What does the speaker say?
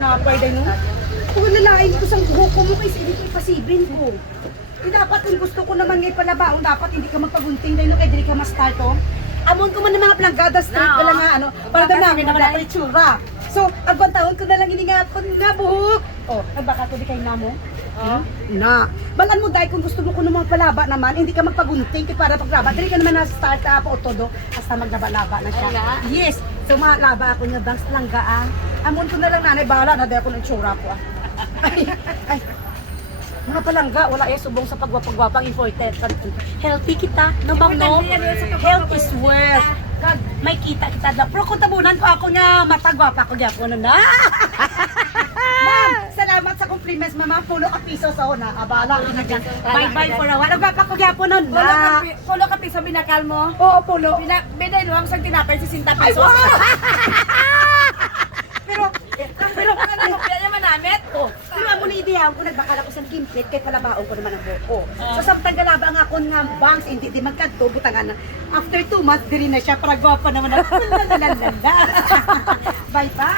Napay day no? Kung nalain ko sa buhok ko mo kasi hindi ko ipasibin ko. Dapat kung gusto ko naman ngay palabaon, dapat hindi ka magpagunting day no kaya hindi ka ma-start oh. Amon ko man ng mga planggada straight wala nga ano, para daw namin naman natin itsura. So, agwan taon ko na lang iningapon nga buhok. Oh, nagbaka to di kay namo. Na. Balan mo dahil kung gusto mo ko namang palaba naman, hindi ka magpagunting kaya para paglaba. Dali ka naman na-start pa o todo hasta maglaba-laba na siya. Yes. So, malaba ako niya bangs langga ah. Amon ko na lang nanay, bahala na dahil ako ng itsura ko ah. Ay. Mga palangga, wala eh subong sa pagwapang important. Healthy kita, no bang no? Health is wealth. Kag may kita daw. Pero kung tabunan ko ako nga matagwapa ko gyapon na. Ma'am, salamat sa compliments mama. Pulo ka piso sa una. Abala ka dyan. Bye for a while. Nagwapa ko gyapon na. Pulo ka piso binakal mo? Oo, pulo. Binay luwang sa tinapay 60 pesos. Pero Ano kaya manamit? oh, pero amo ni ideyahan ko nagbakala ko sa kimplit kay palabaon ko naman ang buhok ko. So samtang galaba nga ako nga bangs hindi di magkadto butangan na. After 2 months diri na siya para gwapa naman ako. Bye bye.